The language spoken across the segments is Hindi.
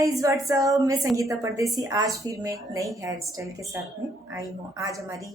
गाइस व्हाट्सअप, मैं संगीता परदेसी आज फिर मैं एक नई हेयर स्टाइल के साथ में आई हूँ। आज हमारी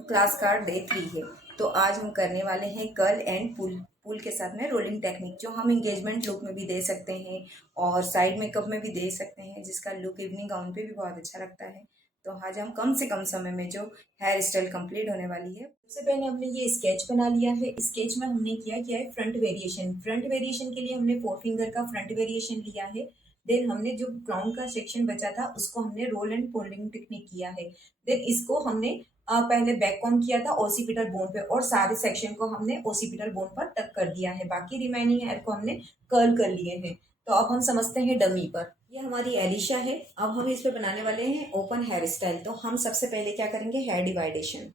क्लास का डे 3 है। तो आज हम करने वाले हैं कर्ल एंड पुल पुल के साथ में रोलिंग टेक्निक, जो हम एंगेजमेंट लुक में भी दे सकते हैं और साइड मेकअप में भी दे सकते हैं, जिसका लुक इवनिंग गाउन पे भी बहुत अच्छा लगता है। तो आज हम कम से कम समय में जो हेयर स्टाइल कंप्लीट होने वाली है। सबसे पहले हमने ये स्केच बना लिया है। स्केच में हमने किया है फ्रंट वेरिएशन। फ्रंट वेरिएशन के लिए हमने 4 फिंगर का फ्रंट वेरिएशन लिया है। देन हमने जो क्राउन का सेक्शन बचा था उसको हमने रोल एंड फोल्डिंग टेक्निक किया है। देन इसको हमने पहले बैक कॉम किया था ओसिपिटल बोन पे, और सारे सेक्शन को हमने ओसिपिटल बोन पर टक कर दिया है। बाकी रिमेनिंग हेयर को हमने कर्ल कर लिए हैं। तो अब हम समझते हैं डमी पर। ये हमारी एलिशा है। अब हम इस पे बनाने वाले हैं ओपन हेयर स्टाइल। तो हम सबसे पहले क्या करेंगे, हेयर डिवाइडेशन।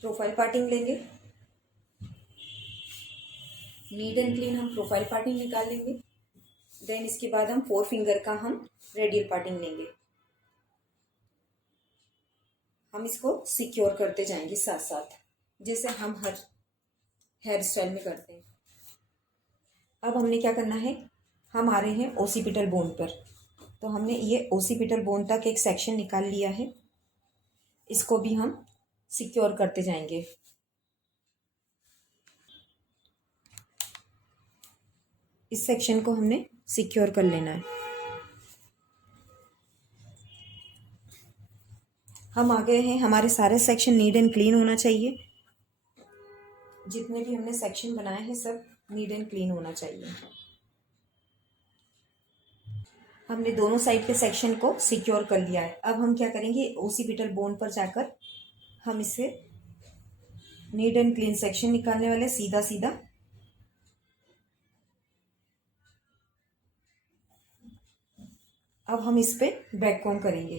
प्रोफाइल पार्टिंग लेंगे, नीट एंड क्लीन हम प्रोफाइल पार्टिंग निकाल लेंगे। देन इसके बाद हम 4 फिंगर का हम रेडियल पार्टिंग लेंगे। हम इसको सिक्योर करते जाएंगे साथ साथ, जैसे हम हर हेयर स्टाइल में करते हैं। अब हमने क्या करना है, हम आ रहे हैं ओसिपिटल बोन पर। तो हमने ये ओसिपिटल बोन तक एक सेक्शन निकाल लिया है। इसको भी हम सिक्योर करते जाएंगे। इस सेक्शन को हमने सिक्योर कर लेना है। हम आ गए हैं, हमारे सारे सेक्शन नीट एंड क्लीन होना चाहिए। जितने भी हमने सेक्शन बनाए हैं सब नीट एंड क्लीन होना चाहिए। हमने दोनों साइड के सेक्शन को सिक्योर कर लिया है। अब हम क्या करेंगे, ओसिपिटल बोन पर जाकर हम इसे नीट एंड क्लीन सेक्शन निकालने वाले, सीधा सीधा। अब हम इस पे बैक कॉम करेंगे।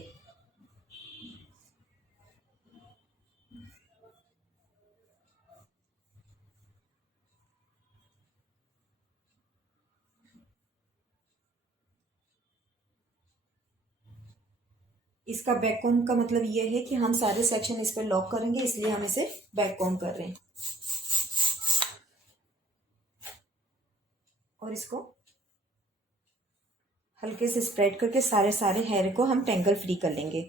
इसका बैक कॉम का मतलब ये है कि हम सारे सेक्शन इस पे लॉक करेंगे, इसलिए हम इसे बैक कॉम कर रहे हैं। और इसको हल्के से स्प्रेड करके सारे सारे हेयर को हम टेंगल फ्री कर लेंगे।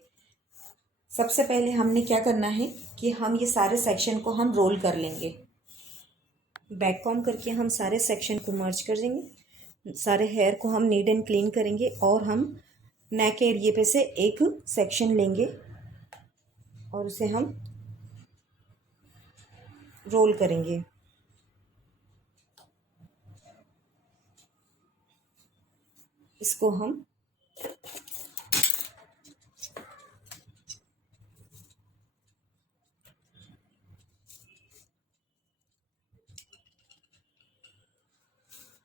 सबसे पहले हमने क्या करना है कि हम ये सारे सेक्शन को हम रोल कर लेंगे। बैक कॉम करके हम सारे सेक्शन को मर्ज कर देंगे। सारे हेयर को हम नीट एंड क्लीन करेंगे और हम नेक एरिए पे से एक सेक्शन लेंगे और उसे हम रोल करेंगे। इसको हम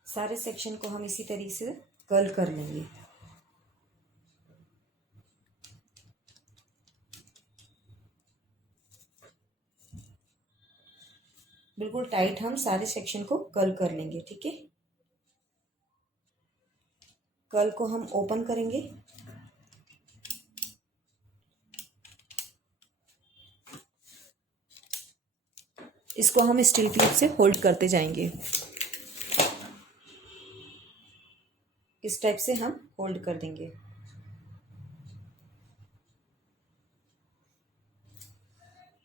सारे सेक्शन को हम इसी तरीके से कर्ल कर लेंगे। बिल्कुल टाइट हम सारे सेक्शन को कर्ल कर लेंगे, ठीक है। कर्ल को हम ओपन करेंगे। इसको हम स्टील क्लिप से होल्ड करते जाएंगे। इस टाइप से हम होल्ड कर देंगे।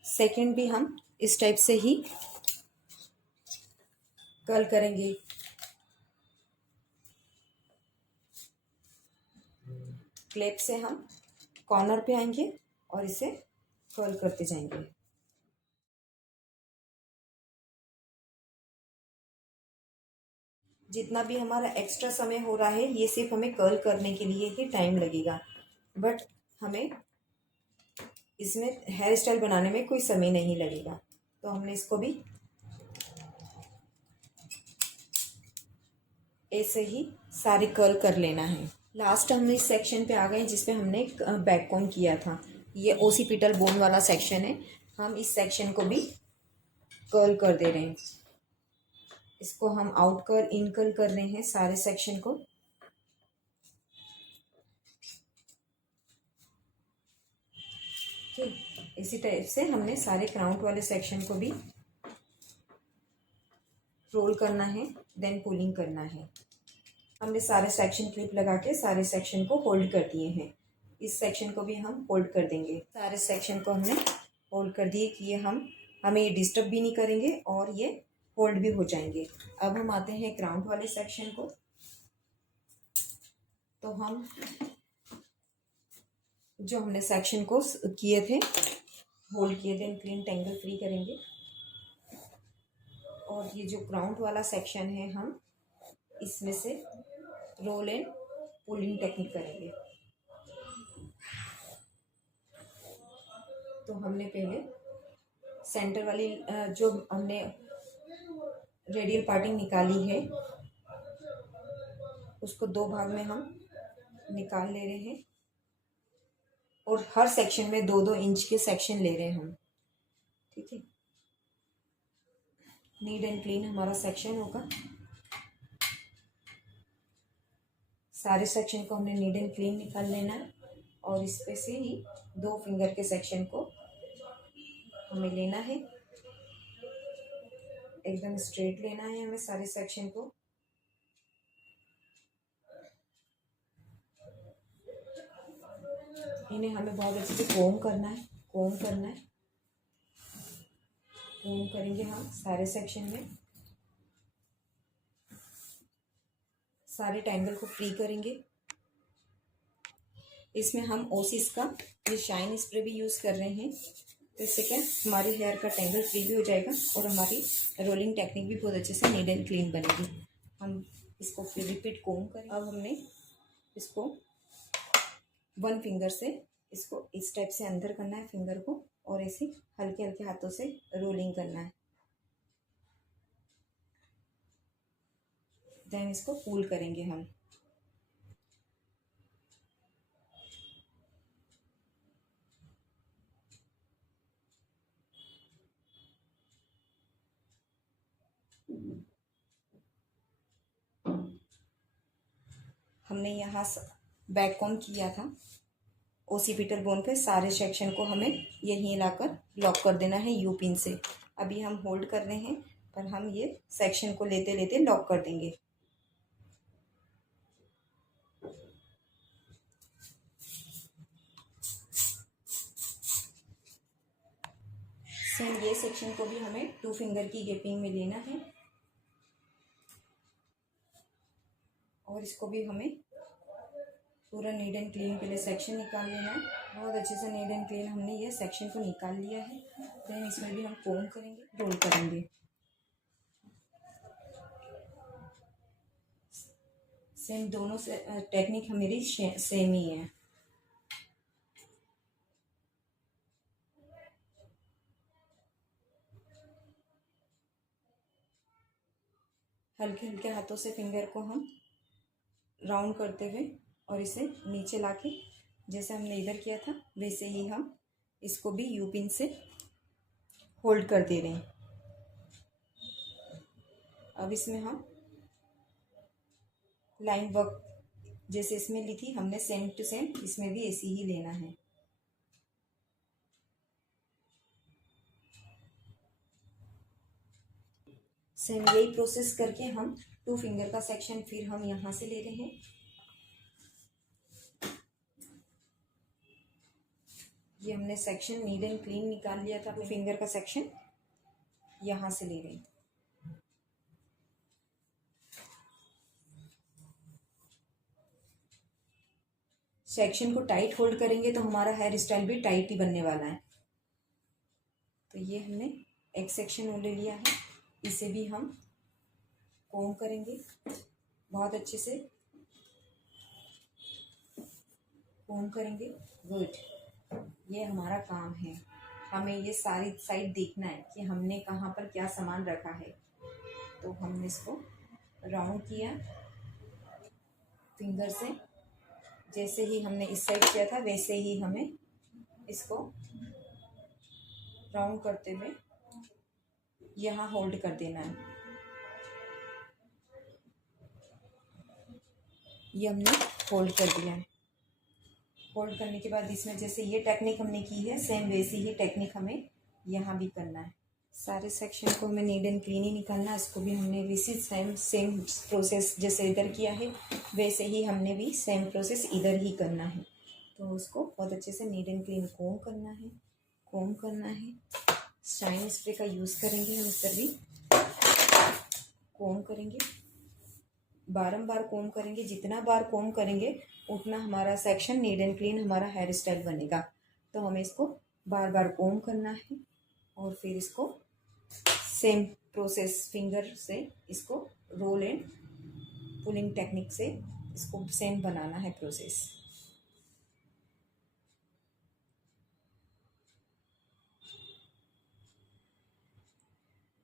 सेकंड भी हम इस टाइप से ही कर्ल करेंगे। क्लिप से हम कॉर्नर पे आएंगे और इसे कर्ल करते जाएंगे। जितना भी हमारा एक्स्ट्रा समय हो रहा है ये सिर्फ हमें कर्ल करने के लिए ही टाइम लगेगा, बट हमें इसमें हेयर स्टाइल बनाने में कोई समय नहीं लगेगा। तो हमने इसको भी ऐसे ही सारे कर्ल कर लेना है। लास्ट हमने इस सेक्शन पे आ गए जिसपे हमने बैक कॉम किया था। ये ओसिपिटल बोन वाला सेक्शन है। हम इस सेक्शन को भी कर्ल कर दे रहे हैं। इसको हम आउट कर इन कर्ल कर रहे हैं सारे सेक्शन को। ठीक इसी टाइप से हमने सारे क्राउन वाले सेक्शन को भी रोल करना है, देन पुलिंग करना है। हमने सारे सेक्शन क्लिप लगा के सारे सेक्शन को होल्ड कर दिए हैं। इस सेक्शन को भी हम होल्ड कर देंगे। सारे सेक्शन को हमने होल्ड कर दिए कि ये हमें ये डिस्टर्ब भी नहीं करेंगे और ये होल्ड भी हो जाएंगे। अब हम आते हैं ग्राउंड वाले सेक्शन को। तो हम जो हमने सेक्शन को किए थे, होल्ड किए थे, इंक्लाइन एंगल फ्री करेंगे और ये जो ग्राउंड वाला सेक्शन है हम इसमें से रोल एंड पुलिंग टेक्निक करेंगे। तो हमने पहले सेंटर वाली जो हमने रेडियल पार्टिंग निकाली है उसको दो भाग में हम निकाल ले रहे हैं और हर सेक्शन में 2-2 इंच के सेक्शन ले रहे हैं हम। ठीक है, नीट एंड क्लीन हमारा सेक्शन होगा। सारे सेक्शन को हमने नीट एंड क्लीन निकाल लेना है और इस पे से ही 2 फिंगर के सेक्शन को हमें लेना है, एकदम स्ट्रेट लेना है हमें सारे सेक्शन को। इन्हें हमें बहुत अच्छे से कोम करना है, कोम करेंगे हम सारे सेक्शन में। सारे टैंगल को फ्री करेंगे। इसमें हम ओसिस का ये शाइन स्प्रे भी यूज़ कर रहे हैं, तो इससे क्या हमारे हेयर का टैंगल फ्री भी हो जाएगा और हमारी रोलिंग टेक्निक भी बहुत अच्छे से नीट एंड क्लीन बनेगी। हम इसको फिर रिपीट कोम करें। अब हमने इसको 1 फिंगर से इसको इस टाइप से अंदर करना है फिंगर को और ऐसे हल्के हल्के हाथों से रोलिंग करना है। देन इसको पुल करेंगे हम। हमने यहाँ बैक कॉम किया था ओसिपिटल बोन पे, सारे सेक्शन को हमें यहीं लाकर लॉक कर देना है यू पिन से। अभी हम होल्ड कर रहे हैं पर हम ये सेक्शन को लेते लेते लॉक कर देंगे। सेम ये सेक्शन को भी हमें 2 फिंगर की गैपिंग में लेना है और इसको भी हमें पूरा नीट एंड क्लीन के लिए सेक्शन निकाल लेना है। बहुत अच्छे से नीट एंड क्लीन हमने ये सेक्शन को निकाल लिया है। देन इसमें भी हम कोम करेंगे, रोल करेंगे। सेम दोनों से टेक्निक मेरी सेम ही है। हल्के हल्के हाथों से फिंगर को हम राउंड करते हुए और इसे नीचे लाके जैसे हमने इधर किया था वैसे ही हम इसको भी यू पिन से होल्ड कर दे रहे हैं। अब इसमें हम लाइन वर्क जैसे इसमें ली थी हमने सेम टू सेम इसमें भी ऐसे ही लेना है। सेम यही प्रोसेस करके हम 2 फिंगर का सेक्शन फिर हम यहाँ से ले रहे हैं। ये हमने सेक्शन नीट एंड क्लीन निकाल लिया था, 2 फिंगर का सेक्शन यहाँ से ले रहे हैं। सेक्शन को टाइट होल्ड करेंगे तो हमारा हेयर स्टाइल भी टाइट ही बनने वाला है। तो ये हमने एक सेक्शन ले लिया है, इसे भी हम कोम करेंगे, बहुत अच्छे से कोम करेंगे। गुड, ये हमारा काम है। हमें ये सारी साइड देखना है कि हमने कहाँ पर क्या सामान रखा है। तो हमने इसको राउंड किया फिंगर से, जैसे ही हमने इस साइड किया था वैसे ही हमें इसको राउंड करते हुए यहाँ होल्ड कर देना है। ये हमने होल्ड कर दिया है। होल्ड करने के बाद इसमें जैसे ये टेक्निक हमने की है सेम वैसी ही टेक्निक हमें यहाँ भी करना है। सारे सेक्शन को हमें नीट एंड क्लीन ही निकालना है। इसको भी हमने वैसी सेम प्रोसेस जैसे इधर किया है वैसे ही हमने भी सेम प्रोसेस इधर ही करना है। तो उसको बहुत अच्छे से नीट एंड क्लीन कोम करना है, कोम करना है। शाइन स्प्रे का यूज़ करेंगे हम इस पर भी, कोम करेंगे, बारंबार कोम करेंगे। जितना बार कोम करेंगे उतना हमारा सेक्शन नीट एंड क्लीन हमारा हेयर स्टाइल बनेगा। तो हमें इसको बार बार कोम करना है और फिर इसको सेम प्रोसेस फिंगर से इसको रोल एंड पुलिंग टेक्निक से इसको सेम बनाना है प्रोसेस।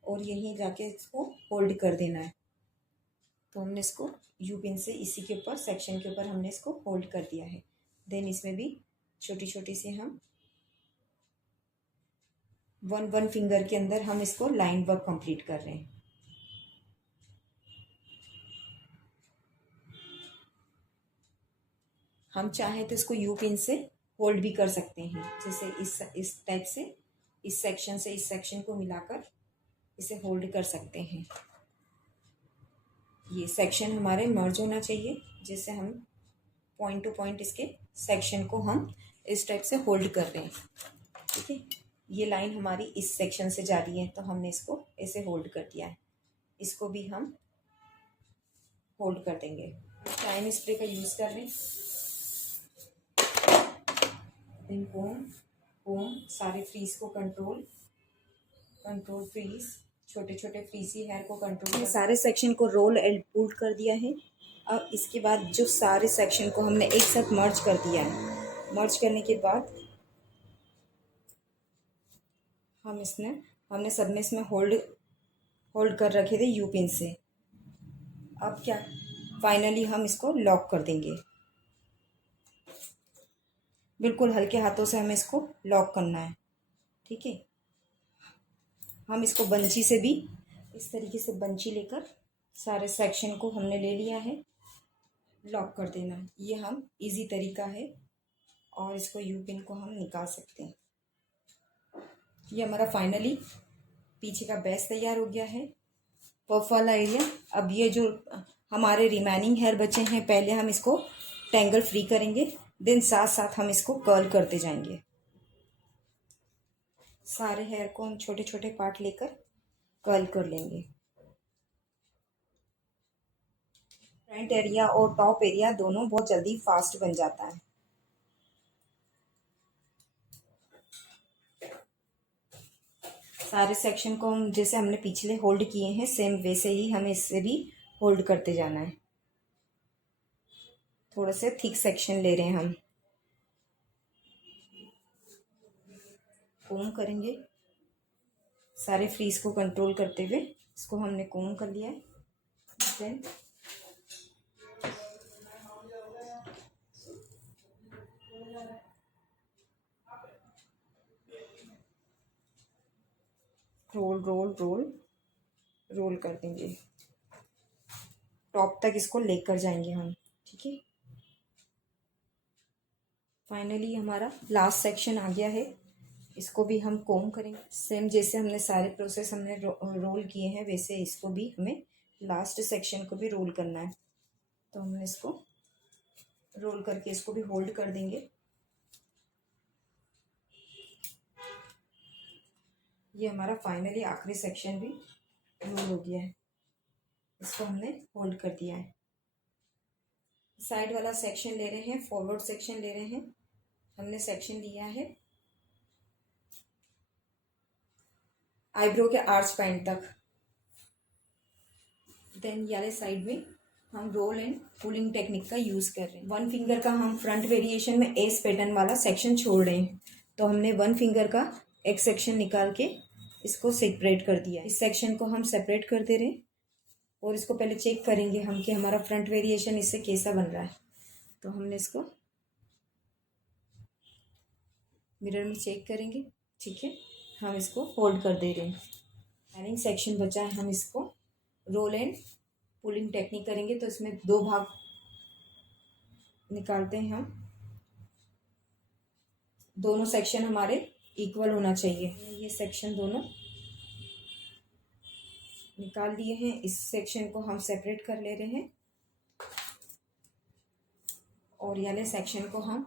और यहीं जाके इसको होल्ड कर देना है। तो हमने इसको यू पिन से इसी के ऊपर सेक्शन के ऊपर हमने इसको होल्ड कर दिया है। देन इसमें भी छोटी छोटी सी हम वन फिंगर के अंदर हम इसको लाइन वर्क कंप्लीट कर रहे हैं। हम चाहें तो इसको यू पिन से होल्ड भी कर सकते हैं, जैसे इस टाइप से इस सेक्शन से इस सेक्शन को मिलाकर इसे होल्ड कर सकते हैं। ये सेक्शन हमारे मर्ज होना चाहिए, जैसे हम पॉइंट टू पॉइंट इसके सेक्शन को हम इस टाइप से होल्ड कर रहे हैं। ठीक है, ये लाइन हमारी इस सेक्शन से जा रही है तो हमने इसको ऐसे होल्ड कर दिया है। इसको भी हम होल्ड कर देंगे। शाइन स्प्रे का यूज़ कर रहे हैं। कोम सारे फ्रीज को कंट्रोल फ्रीज, छोटे छोटे फ्रीजी हेयर को कंट्रोल। सारे सेक्शन को रोल एंड पुल कर दिया है। अब इसके बाद जो सारे सेक्शन को हमने एक साथ मर्ज कर दिया है। मर्ज करने के बाद हमने सब में इसमें होल्ड कर रखे थे यू पिन से। अब क्या, फाइनली हम इसको लॉक कर देंगे। बिल्कुल हल्के हाथों से हमें इसको लॉक करना है। ठीक है, हम इसको बंची से भी इस तरीके से बंची लेकर सारे सेक्शन को हमने ले लिया है, लॉक कर देना है। ये हम इजी तरीका है और इसको यू पिन को हम निकाल सकते हैं। ये हमारा फाइनली पीछे का बेस तैयार हो गया है, पफ वाला एरिया। अब ये जो हमारे रिमेनिंग हेयर बचे हैं, पहले हम इसको टेंगल फ्री करेंगे, देन साथ साथ हम इसको कर्ल करते जाएंगे। सारे हेयर को हम छोटे छोटे पार्ट लेकर कर्ल कर लेंगे। फ्रंट एरिया और टॉप एरिया दोनों बहुत जल्दी फास्ट बन जाता है। सारे सेक्शन को हम जैसे हमने पिछले होल्ड किए हैं सेम वैसे ही हमें इससे भी होल्ड करते जाना है। थोड़ा से थिक सेक्शन ले रहे हैं हम, कोम करेंगे सारे फ्रीज को कंट्रोल करते हुए। इसको हमने कोम कर लिया है। Then roll roll roll roll कर देंगे, टॉप तक इसको लेकर जाएंगे हम। ठीक है, फाइनली हमारा लास्ट सेक्शन आ गया है। इसको भी हम कोम करेंगे सेम जैसे हमने सारे प्रोसेस हमने रोल किए हैं, वैसे इसको भी हमें लास्ट सेक्शन को भी रोल करना है। तो हमने इसको रोल करके इसको भी होल्ड कर देंगे। ये हमारा फाइनली आखिरी सेक्शन भी रोल हो गया है, इसको हमने होल्ड कर दिया है। साइड वाला सेक्शन ले रहे हैं, फॉरवर्ड सेक्शन ले रहे हैं। हमने सेक्शन लिया है आईब्रो के आर्च पॉइंट तक। देन वाले साइड में हम रोल एंड पुलिंग टेक्निक का यूज़ कर रहे हैं। वन फिंगर का हम फ्रंट वेरिएशन में एस पैटर्न वाला सेक्शन छोड़ रहे हैं, तो हमने वन फिंगर का एक सेक्शन निकाल के इसको सेपरेट कर दिया। इस सेक्शन को हम सेपरेट कर दे रहे हैं और इसको पहले चेक करेंगे हम कि हमारा फ्रंट वेरिएशन इससे कैसा बन रहा है। तो हमने इसको मिरर में चेक करेंगे। ठीक है, हम इसको होल्ड कर दे रहे हैं। लाइनिंग सेक्शन बचा है, हम इसको रोल एंड पुलिंग टेक्निक करेंगे। तो इसमें दो भाग निकालते हैं हम, दोनों सेक्शन हमारे इक्वल होना चाहिए। ये सेक्शन दोनों निकाल दिए हैं, इस सेक्शन को हम सेपरेट कर ले रहे हैं। और ये वाले सेक्शन को हम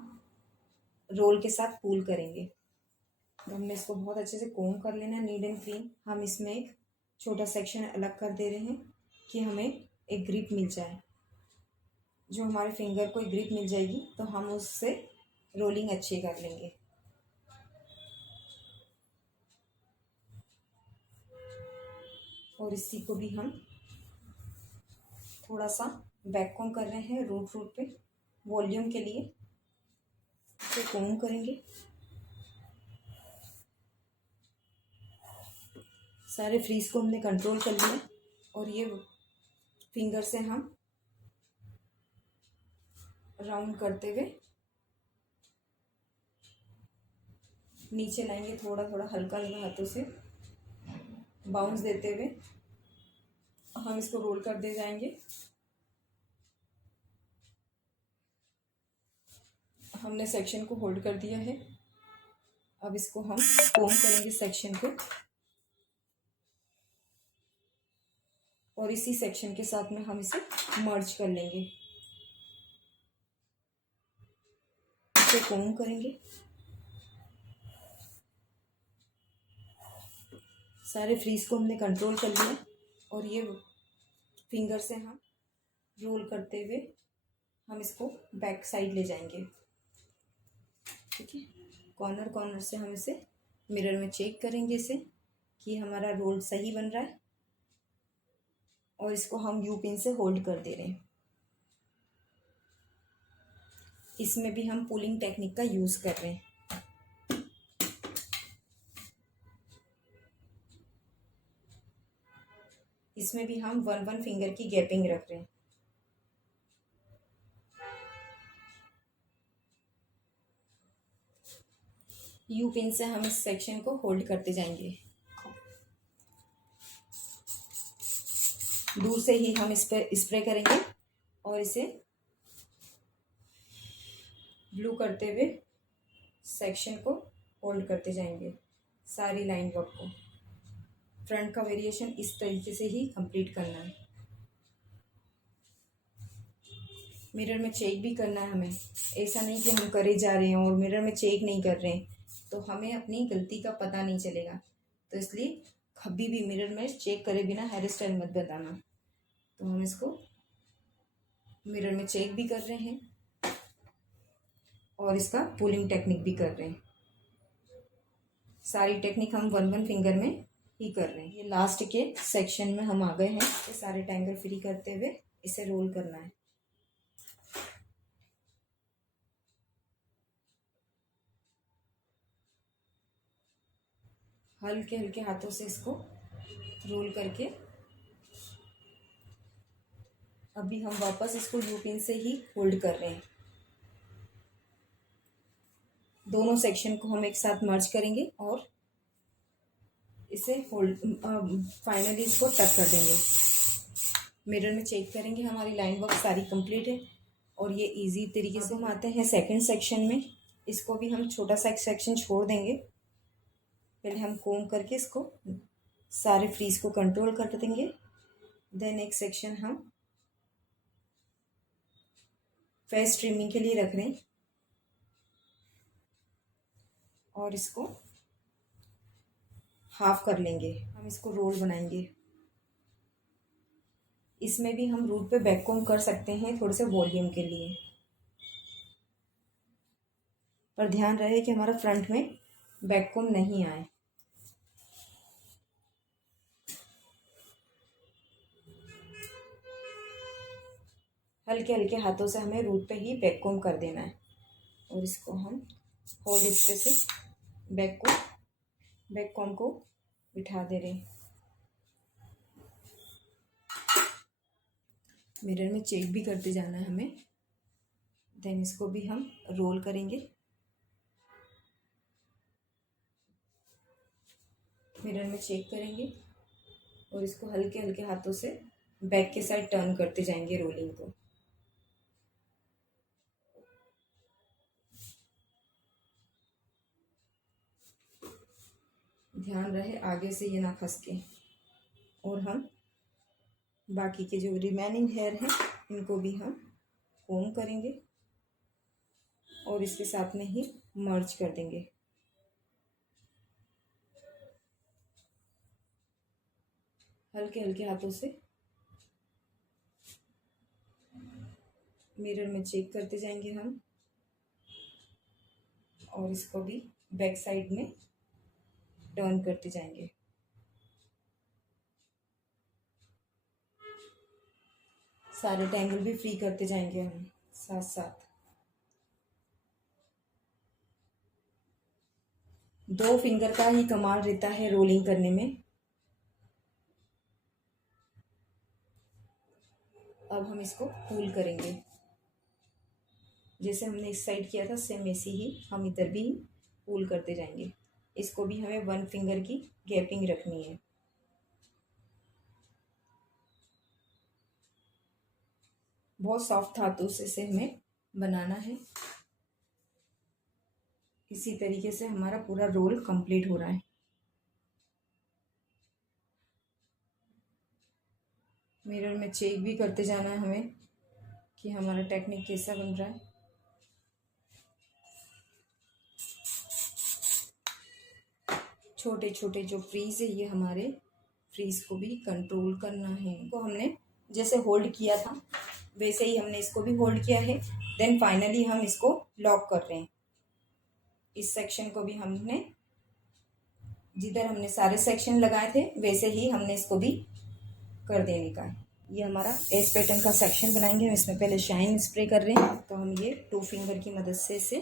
रोल के साथ पुल करेंगे। तो हमने इसको बहुत अच्छे से कोम कर लेना है, नीट एंड क्लीन। हम इसमें एक छोटा सेक्शन अलग कर दे रहे हैं कि हमें एक ग्रिप मिल जाए। जो हमारे फिंगर को एक ग्रिप मिल जाएगी तो हम उससे रोलिंग अच्छी कर लेंगे। और इसी को भी हम थोड़ा सा बैक कोम कर रहे हैं रूट पे वॉल्यूम के लिए, इसे कोम करेंगे। सारे फ्रीज को हमने कंट्रोल कर लिया और ये फिंगर से हम राउंड करते हुए नीचे लाएंगे, थोड़ा थोड़ा हल्का हल्का हाथों से बाउंस देते हुए हम इसको रोल कर दे जाएंगे। हमने सेक्शन को होल्ड कर दिया है, अब इसको हम कोम करेंगे सेक्शन को और इसी सेक्शन के साथ में हम इसे मर्ज कर लेंगे। इसे कोम करेंगे। सारे फ्रीज को हमने कंट्रोल कर लिया और ये फिंगर से हम रोल करते हुए हम इसको बैक साइड ले जाएंगे। ठीक है, कॉर्नर कॉर्नर से हम इसे मिरर में चेक करेंगे इसे कि हमारा रोल सही बन रहा है और इसको हम यू पिन से होल्ड कर दे रहे हैं। इसमें भी हम पुलिंग टेक्निक का यूज कर रहे हैं। इसमें भी हम वन फिंगर की गैपिंग रख रहे हैं। यू पिन से हम इस सेक्शन को होल्ड करते जाएंगे। दूर से ही हम इस पर स्प्रे करेंगे और इसे ब्लू करते हुए सेक्शन को होल्ड करते जाएंगे। सारी लाइन वर्क को फ्रंट का वेरिएशन इस तरीके से ही कंप्लीट करना है। मिरर में चेक भी करना है हमें, ऐसा नहीं कि हम करे जा रहे हैं और मिरर में चेक नहीं कर रहे हैं तो हमें अपनी गलती का पता नहीं चलेगा। तो इसलिए कभी भी मिरर में चेक करे बिना हेयर स्टाइल मत बताना। तो हम इसको मिरर में चेक भी कर रहे हैं और इसका पुलिंग टेक्निक भी कर रहे हैं। सारी टेक्निक हम वन फिंगर में ही कर रहे हैं। ये लास्ट के सेक्शन में हम आ गए हैं। ये सारे टैंगल फ्री करते हुए इसे रोल करना है। हल्के हल्के हाथों से इसको रोल करके अभी हम वापस इसको यू पिन से ही होल्ड कर रहे हैं। दोनों सेक्शन को हम एक साथ मर्ज करेंगे और इसे होल्ड फाइनली इसको टक कर देंगे। मिरर में चेक करेंगे हमारी लाइन वर्क सारी कंप्लीट है और ये इजी तरीके से हम आते हैं सेकंड सेक्शन में। इसको भी हम छोटा सा एक सेक्शन छोड़ देंगे। पहले हम कोम करके इसको सारे फ्रीज को कंट्रोल कर देंगे। देन एक सेक्शन हम फेस ट्रिमिंग के लिए रख रहे हैं और इसको हाफ कर लेंगे। हम इसको रोल बनाएंगे। इसमें भी हम रूट पे बैक कोम कर सकते हैं थोड़े से वॉल्यूम के लिए, पर ध्यान रहे कि हमारा फ्रंट में बैक कोम नहीं आए। हल्के हल्के हाथों से हमें रूट पे ही बैक कोम कर देना है और इसको हम होल्ड स्प्रे से बैक कोम को बिठा दे रहे हैं। मिरर में चेक भी करते जाना है हमें। देन इसको भी हम रोल करेंगे। मिरर में चेक करेंगे और इसको हल्के हल्के हाथों से बैक के साइड टर्न करते जाएंगे रोलिंग को। ध्यान रहे आगे से ये ना खसके। और हम बाकी के जो रिमेनिंग हेयर हैं इनको भी हम कोम करेंगे। और इसके साथ में ही मर्ज कर देंगे। हल्के हल्के हाथों से मिरर में चेक करते जाएंगे हम, और इसको भी बैक साइड में टर्न करते जाएंगे। सारे टैंगल भी फ्री करते जाएंगे हम साथ साथ। 2 फिंगर का ही कमाल रहता है रोलिंग करने में। अब हम इसको पुल करेंगे, जैसे हमने इस साइड किया था सेम ऐसे ही हम इधर भी पुल करते जाएंगे। इसको भी हमें 1 फिंगर की गैपिंग रखनी है। बहुत सॉफ्ट हाथों से इसे हमें बनाना है। इसी तरीके से हमारा पूरा रोल कंप्लीट हो रहा है। मिरर में चेक भी करते जाना है हमें कि हमारा टेक्निक कैसा बन रहा है। छोटे छोटे जो फ्रीज है ये हमारे फ्रीज को भी कंट्रोल करना है। तो हमने जैसे होल्ड किया था वैसे ही हमने इसको भी होल्ड किया है। देन फाइनली हम इसको लॉक कर रहे हैं। इस सेक्शन को भी हमने जिधर हमने सारे सेक्शन लगाए थे वैसे ही हमने इसको भी कर देने का है। ये हमारा एस पैटर्न का सेक्शन बनाएंगे। हम इसमें पहले शाइन स्प्रे कर रहे हैं, तो हम ये 2 फिंगर की मदद से इसे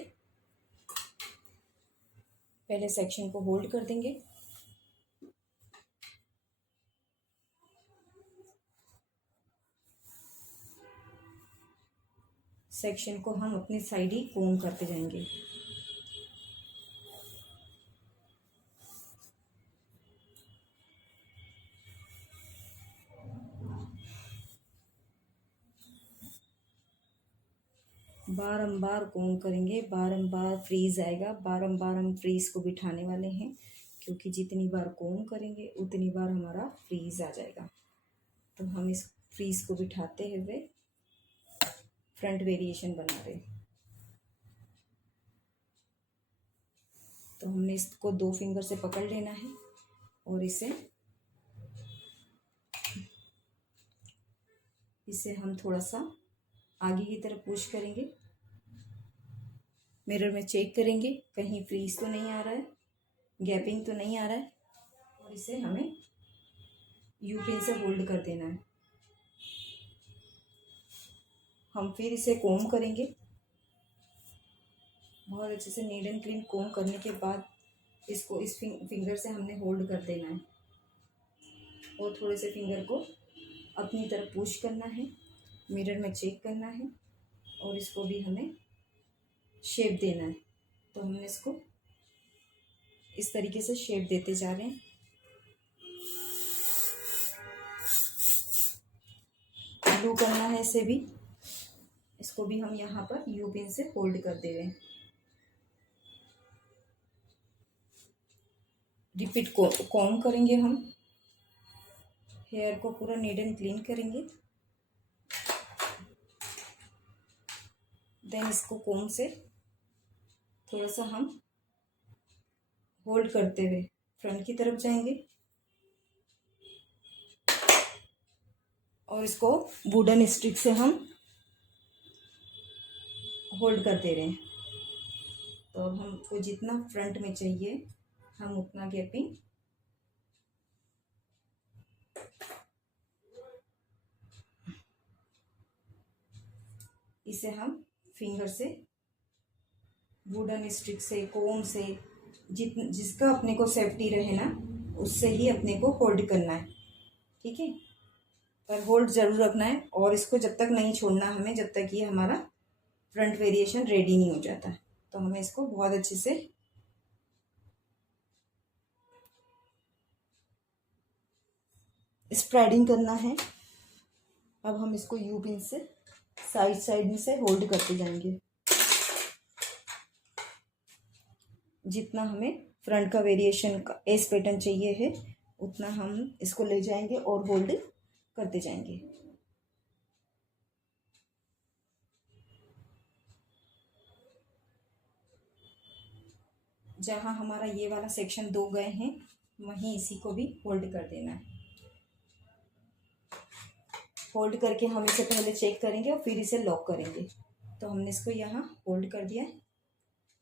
पहले सेक्शन को होल्ड कर देंगे। सेक्शन को हम अपनी साइड ही कोम करते जाएंगे। बारंबार कोम करेंगे, बारंबार फ्रीज आएगा, बारंबार हम फ्रीज को बिठाने वाले हैं, क्योंकि जितनी बार कोम करेंगे उतनी बार हमारा फ्रीज आ जाएगा। तो हम इस फ्रीज को बिठाते हुए फ्रंट वेरिएशन बना रहे हैं। तो हमने इसको 2 फिंगर से पकड़ लेना है और इसे हम थोड़ा सा आगे की तरफ पुश करेंगे। मिरर में चेक करेंगे कहीं फ्रीज तो नहीं आ रहा है, गैपिंग तो नहीं आ रहा है, और इसे हमें यू पिन से होल्ड कर देना है। हम फिर इसे कोम करेंगे। बहुत अच्छे से नीट एंड क्लीन कोम करने के बाद इसको इस फिंगर से हमने होल्ड कर देना है और थोड़े से फिंगर को अपनी तरफ पुश करना है, मिरर में चेक करना है और इसको भी हमें शेप देना है। तो हमने इसको इस तरीके से शेप देते जा रहे हैं। ग्लू करना है इसे भी, इसको भी हम यहाँ पर यू पिन से होल्ड कर दे रहे हैं। रिपीट कॉम करेंगे हम, हेयर को पूरा नीट एंड क्लीन करेंगे। देन इसको कोम से थोड़ा सा हम होल्ड करते हुए फ्रंट की तरफ जाएंगे और इसको वुडन स्टिक से हम होल्ड कर दे रहे हैं। तो अब हमको जितना फ्रंट में चाहिए हम उतना गैपिंग इसे हम फिंगर से, वुडन स्टिक से, कोम से, जिसका अपने को सेफ्टी रहे ना उससे ही अपने को होल्ड करना है। ठीक है, पर होल्ड ज़रूर रखना है और इसको जब तक नहीं छोड़ना हमें, जब तक ये हमारा फ्रंट वेरिएशन रेडी नहीं हो जाता। तो हमें इसको बहुत अच्छे से स्प्रेडिंग करना है। अब हम इसको यू पिन से साइड में से होल्ड करते जाएंगे। जितना हमें फ्रंट का वेरिएशन का एस पैटर्न चाहिए है उतना हम इसको ले जाएंगे और होल्ड करते जाएंगे। जहाँ हमारा ये वाला सेक्शन 2 गए हैं वहीं इसी को भी होल्ड कर देना है। होल्ड करके हम इसे पहले चेक करेंगे और फिर इसे लॉक करेंगे। तो हमने इसको यहाँ होल्ड कर दिया है।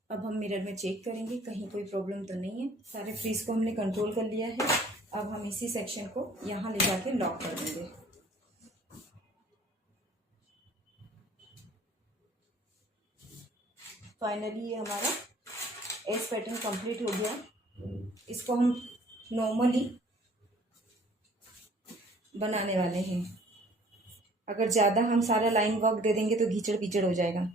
अब हम मिरर में चेक करेंगे कहीं कोई प्रॉब्लम तो नहीं है। सारे फ्रीज को हमने कंट्रोल कर लिया है। अब हम इसी सेक्शन को यहाँ ले जाके लॉक कर देंगे। फाइनली ये हमारा एस पैटर्न कंप्लीट हो गया। इसको हम नॉर्मली बनाने वाले हैं। अगर ज़्यादा हम सारा लाइन वर्क दे देंगे तो घिचड़ पिचड़ हो जाएगा।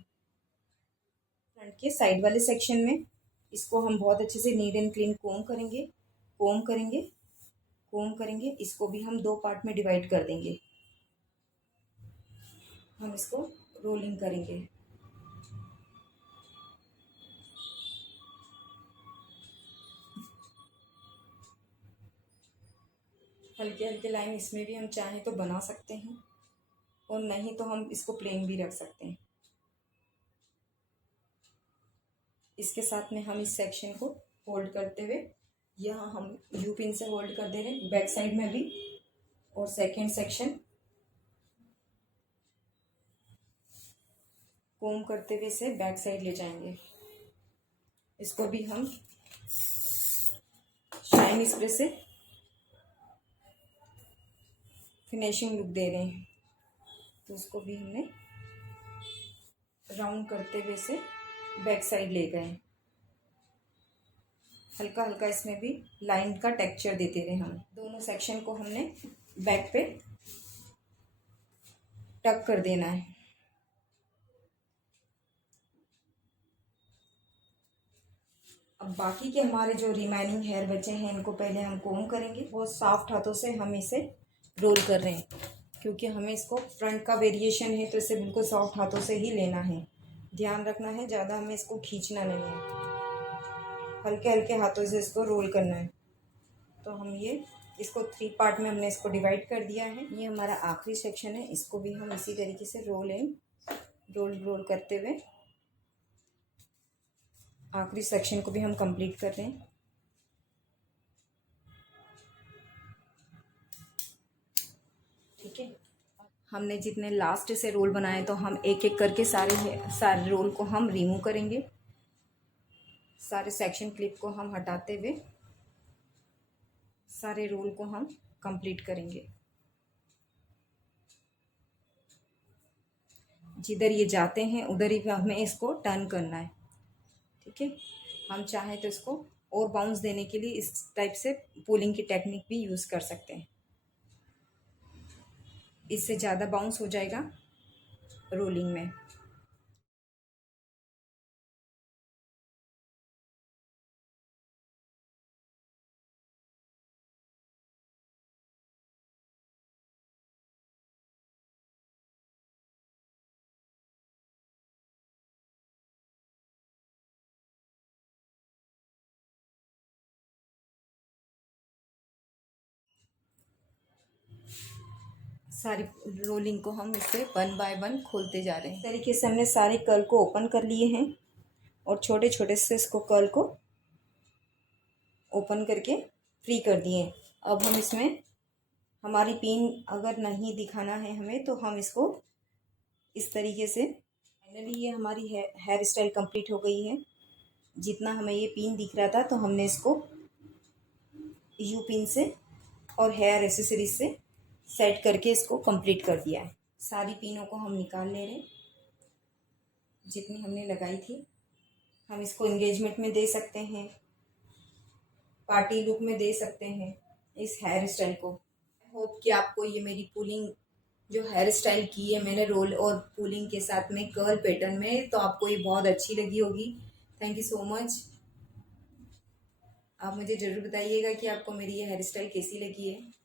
फ्रंट के साइड वाले सेक्शन में इसको हम बहुत अच्छे से नीट एंड क्लीन कोम करेंगे, कोम करेंगे, कोम करेंगे। इसको भी हम 2 पार्ट में डिवाइड कर देंगे। हम इसको रोलिंग करेंगे। हल्के हल्के लाइन इसमें भी हम चाहें तो बना सकते हैं और नहीं तो हम इसको प्लेन भी रख सकते हैं। इसके साथ में हम इस सेक्शन को होल्ड करते हुए यहाँ हम यू पिन से होल्ड कर दे रहे हैं, बैक साइड में भी, और सेकेंड सेक्शन कोम करते हुए इसे बैक साइड ले जाएंगे। इसको भी हम शाइन स्प्रे से फिनिशिंग लुक दे रहे हैं। तो उसको भी हमने राउंड करते हुए से बैक साइड ले गए। हल्का हल्का इसमें भी लाइन का टेक्सचर देते रहे। हम दोनों सेक्शन को हमने बैक पे टक कर देना है। अब बाकी के हमारे जो रिमेनिंग हेयर बचे हैं इनको पहले हम कोम करेंगे। बहुत सॉफ्ट हाथों से हम इसे रोल कर रहे हैं क्योंकि हमें इसको फ्रंट का वेरिएशन है तो इसे बिल्कुल सॉफ्ट हाथों से ही लेना है। ध्यान रखना है ज़्यादा हमें इसको खींचना नहीं है, हल्के हल्के हाथों से इसको रोल करना है। तो हम ये इसको 3 पार्ट में हमने इसको डिवाइड कर दिया है। ये हमारा आखिरी सेक्शन है। इसको भी हम इसी तरीके से रोल करते हुए आखिरी सेक्शन को भी हम कंप्लीट कर रहे हैं। ठीक है, हमने जितने लास्ट से रोल बनाए तो हम एक एक करके सारे रोल को हम रिमूव करेंगे। सारे सेक्शन क्लिप को हम हटाते हुए सारे रोल को हम कंप्लीट करेंगे। जिधर ये जाते हैं उधर ही हमें इसको टर्न करना है। ठीक है, हम चाहें तो इसको और बाउंस देने के लिए इस टाइप से पुलिंग की टेक्निक भी यूज़ कर सकते हैं। इससे ज़्यादा बाउंस हो जाएगा रोलिंग में। सारी रोलिंग को हम इससे 1 बाय 1 खोलते जा रहे हैं। इस तरीके से हमने सारे कर्ल को ओपन कर लिए हैं और छोटे छोटे से इसको कर्ल को ओपन करके फ्री कर दिए। अब हम इसमें हमारी पिन अगर नहीं दिखाना है हमें तो हम इसको इस तरीके से, फाइनली ये हमारी हेयर स्टाइल कंप्लीट हो गई है। जितना हमें ये पिन दिख रहा था तो हमने इसको यू पिन से और हेयर एसेसरीज से सेट करके इसको कंप्लीट कर दिया है। सारी पिनों को हम निकाल ले रहे हैं जितनी हमने लगाई थी। हम इसको एंगेजमेंट में दे सकते हैं, पार्टी लुक में दे सकते हैं इस हेयर स्टाइल को। आई होप कि आपको ये मेरी पुलिंग जो हेयर स्टाइल की है मैंने रोल और पुलिंग के साथ में कर्ल पैटर्न में, तो आपको ये बहुत अच्छी लगी होगी। Thank you so much. आप मुझे ज़रूर बताइएगा कि आपको मेरी ये हेयर स्टाइल कैसी लगी है।